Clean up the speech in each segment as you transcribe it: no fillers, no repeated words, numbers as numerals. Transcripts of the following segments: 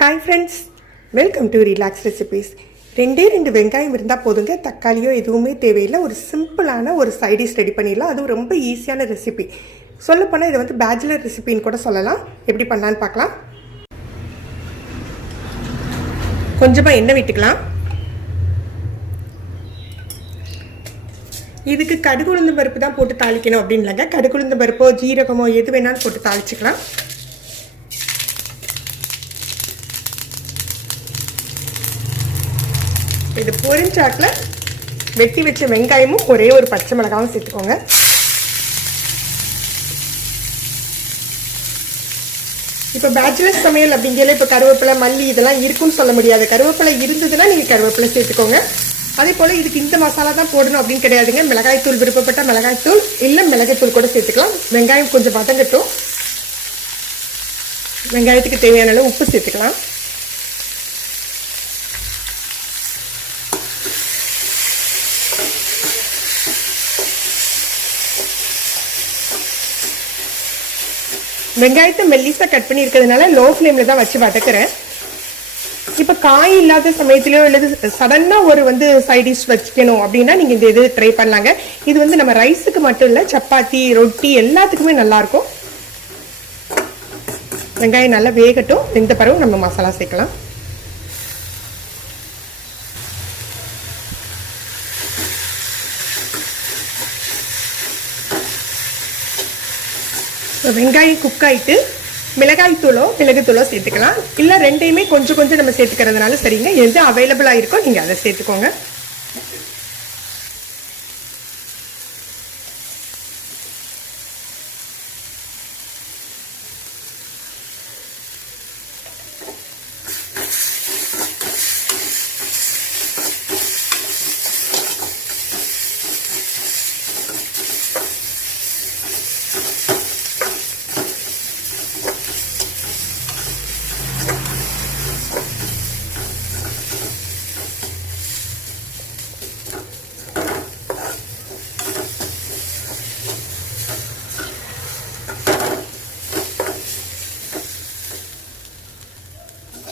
Hi friends, welcome to relax recipes. ரெண்டு வெங்காயம் இருந்தால் போதுங்க. தக்காளியோ எதுவுமே தேவையில்லை. ஒரு சிம்பிளான ஒரு சைடிஷ் ரெடி பண்ணிடலாம். அதுவும் ரொம்ப ஈஸியான ரெசிபி. சொல்லப்போனால் இதை வந்து பேச்சுலர் ரெசிபின்னு கூட சொல்லலாம். எப்படி பண்ணலான்னு பார்க்கலாம். கொஞ்சமாக எண்ணெய் விட்டுக்கலாம். இதுக்கு கடுகு உளுந்தம் பருப்பு தான் போட்டு தாளிக்கணும் அப்படின்னு இல்லைங்க. கடுகு உளுந்தம் பருப்போ ஜீரகமோ எது வேணாலும் போட்டு தாளிச்சிக்கலாம். இது பொரிஞ்சாட்டில் வெட்டி வச்ச வெங்காயமும் ஒரே ஒரு பச்சை மிளகாவும் சேர்த்துக்கோங்க. இப்போ பேச்சுலர்ஸ் சமையல் அப்படிங்கிற இப்போ கருவேப்பிலை மல்லி இதெல்லாம் இருக்குன்னு சொல்ல முடியாது. கருவேப்பிலை இருந்ததுன்னா நீங்கள் கருவேப்பிலை சேர்த்துக்கோங்க. அதே போல் இதுக்கு இந்த மசாலா தான் போடணும் அப்படின்னு கிடையாதுங்க. மிளகாய்த்தூள் விருப்பப்பட்ட மிளகாய்த்தூள் இல்லை மிளகாய்த்தூள் கூட சேர்த்துக்கலாம். வெங்காயம் கொஞ்சம் வதங்கட்டும். வெங்காயத்துக்கு தேவையான அளவு உப்பு சேர்த்துக்கலாம். வெங்காயத்தை மெல்லிஸாக கட் பண்ணி இருக்கிறதுனால லோ ஃப்ளேமில் தான் வச்சு வதக்குறேன். இப்போ காய் இல்லாத சமயத்திலையோ இல்லை சடனாக ஒரு சைட் டிஷ் வச்சுக்கணும் அப்படின்னா நீங்கள் இந்த இது ட்ரை பண்ணலாங்க. இது நம்ம ரைஸுக்கு மட்டும் இல்லை, சப்பாத்தி ரொட்டி எல்லாத்துக்குமே நல்லாயிருக்கும். வெங்காயம் நல்லா வேகட்டும். வெந்த பிறகு நம்ம மசாலா சேர்க்கலாம். வெங்காயம் குக் ஆகிட்டு மிளகாய்த்தூளோ மிளகுத்தூளோ சேர்த்துக்கலாம். இல்லை ரெண்டையுமே கொஞ்சம் கொஞ்சம் நம்ம சேர்த்துக்கிறதுனால சரிங்க. எது அவைலபிளாக இருக்கோ நீங்கள் அதை சேர்த்துக்கோங்க.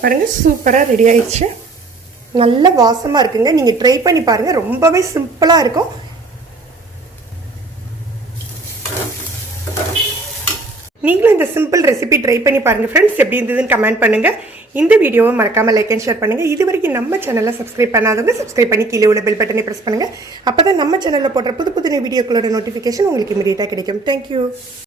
பாருங்க, சூப்பராக ரெடி ஆயிடுச்சு. நல்ல வாசமாக இருக்குங்க. நீங்கள் ட்ரை பண்ணி பாருங்கள். ரொம்பவே சிம்பிளாக இருக்கும். நீங்களும் இந்த சிம்பிள் ரெசிபி ட்ரை பண்ணி பாருங்கள் ஃப்ரெண்ட்ஸ். எப்படி இருந்ததுன்னு கமெண்ட் பண்ணுங்கள். இந்த வீடியோவை மறக்காமல் லைக் அண்ட் ஷேர் பண்ணுங்கள். இது வரைக்கும் நம்ம சேனலை சப்ஸ்கிரைப் பண்ணாதவங்க சப்ஸ்கிரைப் பண்ணி கீழே உள்ள பெல் பட்டனை ப்ரெஸ் பண்ணுங்கள். அப்போ தான் நம்ம சேனலில் போடுற புது புது வீடியோக்களோட நோட்டிஃபிகேஷன் உங்களுக்கு இமீடியட்டாக கிடைக்கும். தேங்க்யூ.